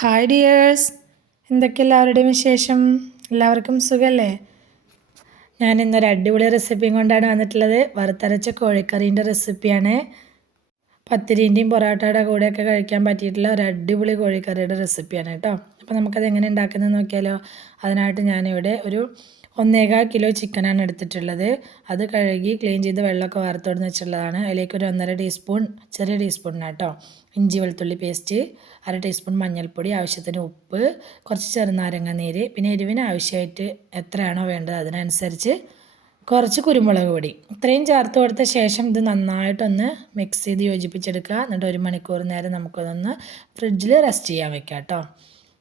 Hi dears എന്തൊക്കെ എല്ലാവരുടെയും വിശേഷം? എല്ലാവർക്കും സുഖമല്ലേ ഞാൻ ഇന്നൊരു അടിപൊളി റെസിപ്പിയും കൊണ്ടാണ് വന്നിട്ടുള്ളത്. വറുത്തരച്ച കോഴിക്കറീന്റെ റെസിപ്പിയാണ് പത്തിരിന്റെയും പൊറോട്ടയുടെ കൂടെയൊക്കെ കഴിക്കാൻ പറ്റിയിട്ടുള്ള ഒരു അടിപൊളി കോഴിക്കറിയുടെ റെസിപ്പിയാണ് കേട്ടോ. അപ്പോൾ നമുക്കത് എങ്ങനെ ഉണ്ടാക്കുന്നത് നോക്കിയാലോ. അതിനായിട്ട് ഞാനിവിടെ ഒരു ഒന്നേകാൽ കിലോ ചിക്കനാണ് എടുത്തിട്ടുള്ളത്. അത് കഴുകി ക്ലീൻ ചെയ്ത് വെള്ളമൊക്കെ വാർത്തോടെ വെച്ചിട്ടുള്ളതാണ്. അതിലേക്ക് ഒരു ഒന്നര ടീസ്പൂൺ ചെറിയ ടീസ്പൂണിനാണ് കേട്ടോ. ഇഞ്ചി വെളുത്തുള്ളി പേസ്റ്റ് അര ടീസ്പൂൺ മഞ്ഞൾപ്പൊടി ആവശ്യത്തിന് ഉപ്പ് കുറച്ച് ചെറുനാരങ്ങ നീര് പിന്നെ എരിവിന് ആവശ്യമായിട്ട് എത്രയാണോ വേണ്ടത് അതിനനുസരിച്ച് കുറച്ച് കുരുമുളക് പൊടി. ഇത്രയും ചേർത്ത് കൊടുത്ത ശേഷം ഇത് നന്നായിട്ടൊന്ന് മിക്സ് ചെയ്ത് യോജിപ്പിച്ചെടുക്കുക. എന്നിട്ട് ഒരു മണിക്കൂർ നേരം നമുക്കതൊന്ന് ഫ്രിഡ്ജിൽ റെസ്റ്റ് ചെയ്യാൻ വെക്കാം കേട്ടോ.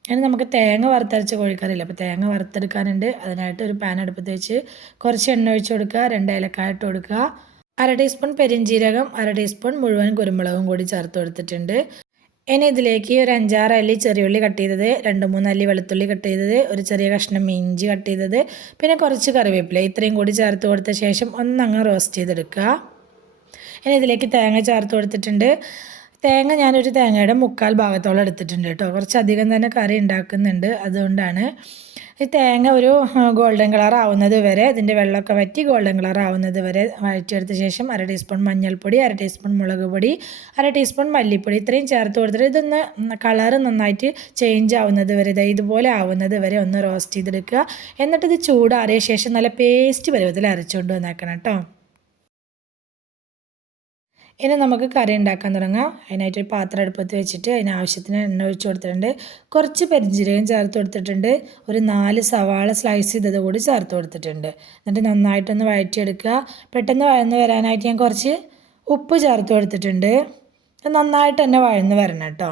ഇനി നമുക്ക് തേങ്ങ വറുത്തരച്ച കോഴിക്കറിയില്ല? അപ്പോൾ തേങ്ങ വറുത്തെടുക്കാനുണ്ട്. അതിനായിട്ട് ഒരു പാൻ അടുപ്പത്ത് വെച്ച് കുറച്ച് എണ്ണ ഒഴിച്ച് കൊടുക്കുക. രണ്ട് ഏലക്കായ ഇട്ട് കൊടുക്കുക. അര ടീസ്പൂൺ പെരിഞ്ചീരകം അര ടീസ്പൂൺ മുഴുവൻ കുരുമുളകും കൂടി ചേർത്ത് കൊടുത്തിട്ടുണ്ട്. ഇനി ഇതിലേക്ക് ഒരു അഞ്ചാറ് അല്ലി ചെറിയുള്ളി കട്ട് ചെയ്തത് രണ്ട് മൂന്ന് അല്ലി വെളുത്തുള്ളി കട്ട് ചെയ്തത് ഒരു ചെറിയ കഷ്ണം ഇഞ്ചി കട്ട് ചെയ്തത് പിന്നെ കുറച്ച് കറിവേപ്പില ഇത്രയും കൂടി ചേർത്ത് കൊടുത്ത ശേഷം ഒന്നങ്ങ് റോസ്റ്റ് ചെയ്തെടുക്കുക. ഇനി ഇതിലേക്ക് തേങ്ങ ചേർത്ത് കൊടുത്തിട്ടുണ്ട്. തേങ്ങ ഞാനൊരു തേങ്ങയുടെ മുക്കാൽ ഭാഗത്തോളം എടുത്തിട്ടുണ്ട് കേട്ടോ. കുറച്ചധികം തന്നെ കറി ഉണ്ടാക്കുന്നുണ്ട്. അതുകൊണ്ടാണ് ഈ തേങ്ങ ഒരു ഗോൾഡൻ കളർ ആവുന്നത് വരെ ഇതിന്റെ വെള്ളമൊക്കെ വറ്റി ഗോൾഡൻ കളർ ആവുന്നത് വരെ വഴറ്റിയെടുത്ത ശേഷം അര ടീസ്പൂൺ മഞ്ഞൾപ്പൊടി അര ടീസ്പൂൺ മുളക് പൊടി അര ടീസ്പൂൺ മല്ലിപ്പൊടി ഇത്രയും ചേർത്ത് കൊടുത്തിട്ട് ഇതൊന്ന് കളർ നന്നായിട്ട് ചേഞ്ച് ആവുന്നത് വരെ ഇതുപോലെ ആവുന്നത് വരെ ഒന്ന് റോസ്റ്റ് ചെയ്തെടുക്കുക. എന്നിട്ട് ഇത് ചൂടാറിയ ശേഷം നല്ല പേസ്റ്റ് പരുവത്തിൽ അരച്ചുകൊണ്ട് വന്നേക്കണം കേട്ടോ. ഇനി നമുക്ക് കറി ഉണ്ടാക്കാൻ തുടങ്ങാം. അതിനായിട്ട് ഒരു പാത്രം അടുപ്പത്ത് വെച്ചിട്ട് അതിന് ആവശ്യത്തിന് എണ്ണ ഒഴിച്ച് കൊടുത്തിട്ടുണ്ട്. കുറച്ച് പെരിഞ്ചീരകം ചേർത്ത് കൊടുത്തിട്ടുണ്ട്. ഒരു നാല് സവാള സ്ലൈസ് ചെയ്തത് കൂടി ചേർത്ത് കൊടുത്തിട്ടുണ്ട്. എന്നിട്ട് നന്നായിട്ടൊന്ന് വഴറ്റിയെടുക്കുക. പെട്ടെന്ന് വഴന്ന് വരാനായിട്ട് ഞാൻ കുറച്ച് ഉപ്പ് ചേർത്ത് കൊടുത്തിട്ടുണ്ട്. നന്നായിട്ട് തന്നെ വഴന്ന് വരണം കേട്ടോ.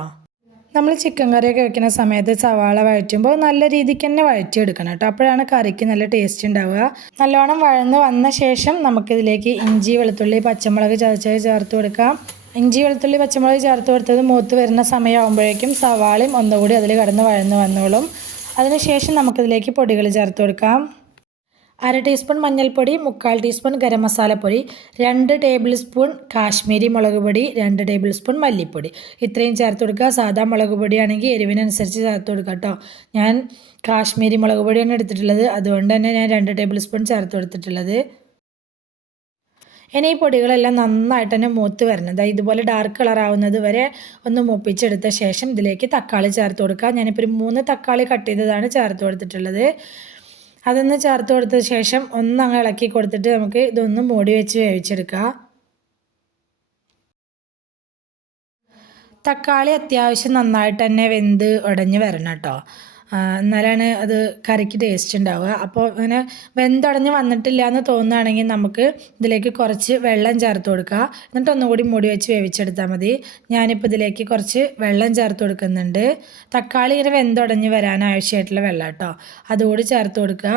നമ്മൾ ചിക്കൻ കറിയൊക്കെ വെക്കുന്ന സമയത്ത് സവാള വഴറ്റുമ്പോൾ നല്ല രീതിക്ക് തന്നെ വഴറ്റിയെടുക്കണം കേട്ടോ. അപ്പോഴാണ് കറിക്ക് നല്ല ടേസ്റ്റ് ഉണ്ടാവുക. നല്ലോണം വഴന്ന് വന്ന ശേഷം നമുക്കിതിലേക്ക് ഇഞ്ചി വെളുത്തുള്ളി പച്ചമുളക് ചതച്ചത് ചേർത്ത് കൊടുക്കാം. ഇഞ്ചി വെളുത്തുള്ളി പച്ചമുളക് ചേർത്ത് കൊടുത്തത് മൂത്ത് വരുന്ന സമയമാകുമ്പോഴേക്കും സവാളയും ഒന്നുകൂടി അതിൽ കടന്ന് വഴന്ന് വന്നോളും. അതിനുശേഷം നമുക്കിതിലേക്ക് പൊടികൾ ചേർത്ത് കൊടുക്കാം. അര ടീസ്പൂൺ മഞ്ഞൾപ്പൊടി മുക്കാൽ ടീസ്പൂൺ ഗരം മസാലപ്പൊടി രണ്ട് ടേബിൾ സ്പൂൺ കാശ്മീരി മുളക് പൊടി രണ്ട് ടേബിൾ സ്പൂൺ മല്ലിപ്പൊടി. ഇത്രയും ചേർത്ത് കൊടുക്കുക. സാധാ മുളക് പൊടിയാണെങ്കിൽ എരിവിനനുസരിച്ച് ചേർത്ത് കൊടുക്കുക കേട്ടോ. ഞാൻ കാശ്മീരി മുളക് പൊടിയാണ് എടുത്തിട്ടുള്ളത്. അതുകൊണ്ട് തന്നെ ഞാൻ രണ്ട് ടേബിൾ സ്പൂൺ ചേർത്ത് കൊടുത്തിട്ടുള്ളത്. ഇനി ഈ പൊടികളെല്ലാം നന്നായിട്ട് തന്നെ മൂത്ത് വരണം. ഇതുപോലെ ഡാർക്ക് കളർ ആവുന്നത് വരെ ഒന്ന് മൂപ്പിച്ചെടുത്ത ശേഷം ഇതിലേക്ക് തക്കാളി ചേർത്ത് കൊടുക്കുക. ഞാനിപ്പോൾ ഒരു മൂന്ന് തക്കാളി കട്ട് ചെയ്തതാണ് ചേർത്ത് കൊടുത്തിട്ടുള്ളത്. അതൊന്ന് ചേർത്ത് കൊടുത്ത ശേഷം ഒന്ന് അങ്ങ് ഇളക്കി കൊടുത്തിട്ട് നമുക്ക് ഇതൊന്ന് മൂടി വെച്ച് വേവിച്ചെടുക്കാം. തക്കാളി അത്യാവശ്യം നന്നായിട്ട് തന്നെ വെന്ത് ഉടഞ്ഞ് വരണം കേട്ടോ. എന്നാലാണ് അത് കറിക്ക് ടേസ്റ്റ് ഉണ്ടാവുക. അപ്പോൾ ഇങ്ങനെ വെന്തടഞ്ഞ് വന്നിട്ടില്ല എന്ന് തോന്നുകയാണെങ്കിൽ നമുക്ക് ഇതിലേക്ക് കുറച്ച് വെള്ളം ചേർത്ത് കൊടുക്കുക എന്നിട്ട് ഒന്നുകൂടി മൂടി വെച്ച് വേവിച്ചെടുത്താൽ മതി. ഞാനിപ്പോൾ ഇതിലേക്ക് കുറച്ച് വെള്ളം ചേർത്ത് കൊടുക്കുന്നുണ്ട്. തക്കാളി ഇങ്ങനെ വെന്തുടഞ്ഞ് വരാൻ ആവശ്യമായിട്ടുള്ള വെള്ളം കേട്ടോ. അതുകൂടി ചേർത്ത് കൊടുക്കുക.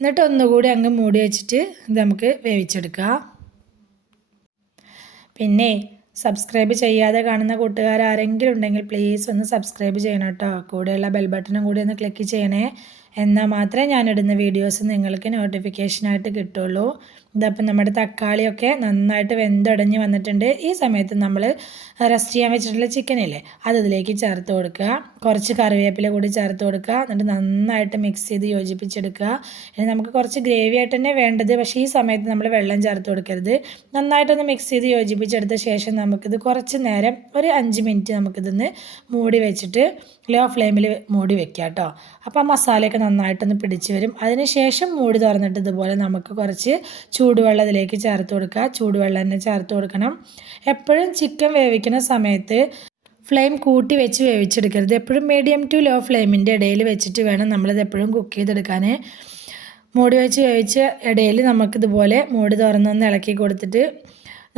എന്നിട്ട് ഒന്നുകൂടി അങ്ങ് മൂടി വെച്ചിട്ട് ഇത് നമുക്ക് വേവിച്ചെടുക്കുക പിന്നെ സബ്സ്ക്രൈബ് ചെയ്യാതെ കാണുന്ന കൂട്ടുകാർ ആരെങ്കിലും ഉണ്ടെങ്കിൽ പ്ലീസ് ഒന്ന് സബ്സ്ക്രൈബ് ചെയ്യണം കേട്ടോ. കൂടെയുള്ള ബെൽ ബട്ടണും കൂടി ഒന്ന് ക്ലിക്ക് ചെയ്യണേ. എന്നാൽ മാത്രമേ ഞാനിടുന്ന വീഡിയോസ് നിങ്ങൾക്ക് നോട്ടിഫിക്കേഷനായിട്ട് കിട്ടുള്ളൂ. ഇതപ്പം നമ്മുടെ തക്കാളിയൊക്കെ നന്നായിട്ട് വെന്തടഞ്ഞ് വന്നിട്ടുണ്ട്. ഈ സമയത്ത് നമ്മൾ റെസ്റ്റ് ചെയ്യാൻ വെച്ചിട്ടുള്ള ചിക്കനില്ലേ അത് ഇതിലേക്ക് ചേർത്ത് കൊടുക്കുക. കുറച്ച് കറിവേപ്പില കൂടി ചേർത്ത് കൊടുക്കുക. എന്നിട്ട് നന്നായിട്ട് മിക്സ് ചെയ്ത് യോജിപ്പിച്ചെടുക്കുക. ഇനി നമുക്ക് കുറച്ച് ഗ്രേവി ആയിട്ട് തന്നെ വേണ്ടത് പക്ഷേ ഈ സമയത്ത് നമ്മൾ വെള്ളം ചേർത്ത് കൊടുക്കരുത്. നന്നായിട്ടൊന്ന് മിക്സ് ചെയ്ത് യോജിപ്പിച്ചെടുത്ത ശേഷം നമുക്കിത് കുറച്ച് നേരം ഒരു അഞ്ച് മിനിറ്റ് നമുക്കിതൊന്ന് മൂടി വെച്ചിട്ട് ലോ ഫ്ലെയിമിൽ മൂടി വെക്കുക കേട്ടോ അപ്പോൾ ആ മസാലയൊക്കെ നന്നായിട്ടൊന്ന് പിടിച്ച് വരും. അതിന് ശേഷം മൂടി തുറന്നിട്ട് ഇതുപോലെ നമുക്ക് കുറച്ച് ചൂടുവെള്ളം ഇതിലേക്ക് ചേർത്ത് കൊടുക്കുക. ചൂടുവെള്ളം തന്നെ ചേർത്ത് കൊടുക്കണം. എപ്പോഴും ചിക്കൻ വേവിക്കുന്ന സമയത്ത് ഫ്ലെയിം കൂട്ടി വെച്ച് വേവിച്ചെടുക്കരുത്. എപ്പോഴും മീഡിയം ടു ലോ ഫ്ലെയിമിന്റെ ഇടയിൽ വെച്ചിട്ട് വേണം നമ്മളിത് എപ്പോഴും കുക്ക് ചെയ്തെടുക്കാൻ മൂടി വെച്ച് വേവിച്ച ഇടയിൽ നമുക്കിതുപോലെ മൂടി തുറന്നൊന്ന് ഇളക്കി കൊടുത്തിട്ട്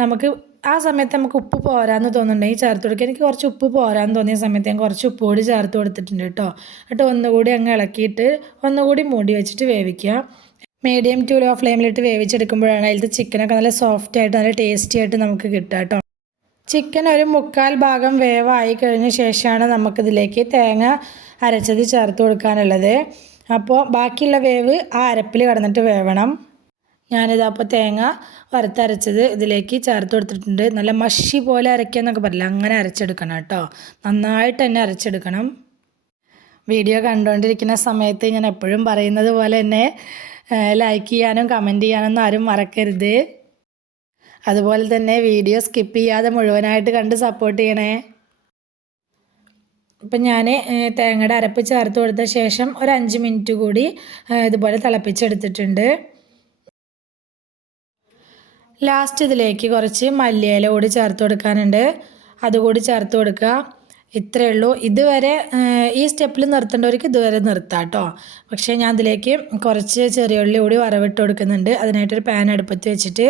നമുക്ക് ആ സമയത്ത് നമുക്ക് ഉപ്പ് പോരാന്ന് തോന്നുന്നുണ്ടെങ്കിൽ ചേർത്ത് കൊടുക്കുക. എനിക്ക് കുറച്ച് ഉപ്പ് പോരാന്ന് തോന്നിയ സമയത്ത് ഞാൻ കുറച്ച് ഉപ്പ് കൂടി ചേർത്ത് കൊടുത്തിട്ടുണ്ട് കേട്ടോ. എന്നിട്ട് ഒന്നുകൂടി അങ്ങ് ഇളക്കിയിട്ട് ഒന്നുകൂടി മൂടി വെച്ചിട്ട് വേവിക്കുക. മീഡിയം ടു ലോ ഫ്ലെയിമിലിട്ട് വേവിച്ചെടുക്കുമ്പോഴാണ് അതിലത്തെ ചിക്കനൊക്കെ നല്ല സോഫ്റ്റ് ആയിട്ട് നല്ല ടേസ്റ്റി ആയിട്ട് നമുക്ക് കിട്ടുക കേട്ടോ ചിക്കൻ ഒരു മുക്കാൽ ഭാഗം വേവായി കഴിഞ്ഞ ശേഷമാണ് നമുക്കിതിലേക്ക് തേങ്ങ അരച്ചത് ചേർത്ത് കൊടുക്കാനുള്ളത്. അപ്പോൾ ബാക്കിയുള്ള വേവ് ആ അരപ്പിൽ കടന്നിട്ട് വേവണം. ഞാനിതപ്പോൾ തേങ്ങ വറുത്തരച്ചത് ഇതിലേക്ക് ചേർത്ത് കൊടുത്തിട്ടുണ്ട്. നല്ല മഷി പോലെ അരയ്ക്കുക എന്നൊക്കെ പറയില്ല? അങ്ങനെ അരച്ചെടുക്കണം കേട്ടോ നന്നായിട്ട് തന്നെ അരച്ചെടുക്കണം. വീഡിയോ കണ്ടുകൊണ്ടിരിക്കുന്ന സമയത്ത് ഞാൻ എപ്പോഴും പറയുന്നത് പോലെ തന്നെ ലൈക്ക് ചെയ്യാനും കമന്റ് ചെയ്യാനൊന്നും ആരും മറക്കരുത്. അതുപോലെ തന്നെ വീഡിയോ സ്കിപ്പ് ചെയ്യാതെ മുഴുവനായിട്ട് കണ്ട് സപ്പോർട്ട് ചെയ്യണേ. ഇപ്പം ഞാൻ തേങ്ങയുടെ അരപ്പ് ചേർത്ത് കൊടുത്ത ശേഷം ഒരു അഞ്ച് മിനിറ്റ് കൂടി ഇതുപോലെ തിളപ്പിച്ചെടുത്തിട്ടുണ്ട്. ലാസ്റ്റ് ഇതിലേക്ക് കുറച്ച് മല്ലിയില കൂടി ചേർത്ത് കൊടുക്കാനുണ്ട്. അതുകൂടി ചേർത്ത് കൊടുക്കുക. ഇത്രയേ ഉള്ളൂ. ഇതുവരെ ഈ സ്റ്റെപ്പിൽ നിർത്തേണ്ടവർക്ക് ഇതുവരെ നിർത്താം കേട്ടോ. പക്ഷേ ഞാൻ അതിലേക്ക് കുറച്ച് ചെറിയ ഉള്ളി കൂടി വറവിട്ട് കൊടുക്കുന്നുണ്ട്. അതിനായിട്ടൊരു പാൻ അടുപ്പത്ത് വെച്ചിട്ട്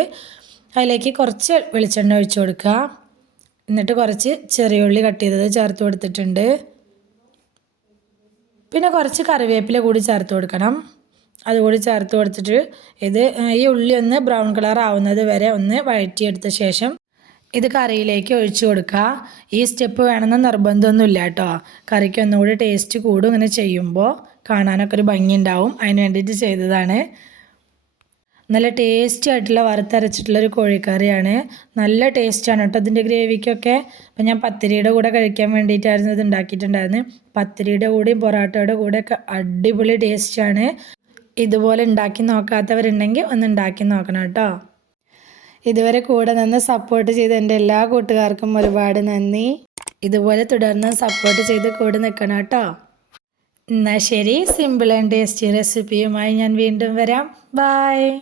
അതിലേക്ക് കുറച്ച് വെളിച്ചെണ്ണ ഒഴിച്ചു കൊടുക്കുക. എന്നിട്ട് കുറച്ച് ചെറിയ ഉള്ളി കട്ട് ചെയ്തത് ചേർത്ത് കൊടുത്തിട്ടുണ്ട്. പിന്നെ കുറച്ച് കറിവേപ്പില കൂടി ചേർത്ത് കൊടുക്കണം. അതുകൂടി ചേർത്ത് കൊടുത്തിട്ട് ഇത് ഈ ഉള്ളി ഒന്ന് ബ്രൗൺ കളർ ആവുന്നത് വരെ ഒന്ന് വഴറ്റിയെടുത്ത ശേഷം ഇത് കറിയിലേക്ക് ഒഴിച്ചു കൊടുക്കുക. ഈ സ്റ്റെപ്പ് വേണമെന്ന് നിർബന്ധമൊന്നുമില്ല കേട്ടോ. കറിക്ക് ഒന്നുകൂടി ടേസ്റ്റ് കൂടും ഇങ്ങനെ ചെയ്യുമ്പോൾ കാണാനൊക്കെ ഒരു ഭംഗി ഉണ്ടാവും. അതിന് വേണ്ടിയിട്ട് ചെയ്തതാണ്. നല്ല ടേസ്റ്റി ആയിട്ടുള്ള വറുത്തരച്ചിട്ടുള്ള ഒരു കോഴിക്കറിയാണ്. നല്ല ടേസ്റ്റാണ് കേട്ടോ അതിന്റെ ഗ്രേവിക്കൊക്കെ. അപ്പം ഞാൻ പത്തിരിയുടെ കൂടെ കഴിക്കാൻ വേണ്ടിയിട്ടായിരുന്നു ഇത് ഉണ്ടാക്കിയിട്ടുണ്ടായിരുന്നത്. പത്തിരിയുടെ കൂടെയും പൊറോട്ടയുടെ കൂടെയൊക്കെ അടിപൊളി ടേസ്റ്റാണ് ഇതുപോലെ ഉണ്ടാക്കി നോക്കാത്തവരുണ്ടെങ്കിൽ ഒന്ന് ഉണ്ടാക്കി നോക്കണം കേട്ടോ. ഇതുവരെ കൂടെ നിന്ന് സപ്പോർട്ട് ചെയ്ത എന്റെ എല്ലാ കൂട്ടുകാർക്കും ഒരുപാട് നന്ദി. ഇതുപോലെ തുടർന്ന് സപ്പോർട്ട് ചെയ്ത് കൂടെ നിൽക്കണം കേട്ടോ. എന്നാൽ ശരി സിമ്പിൾ ആൻഡ് ടേസ്റ്റി റെസിപ്പിയുമായി ഞാൻ വീണ്ടും വരാം. ബൈ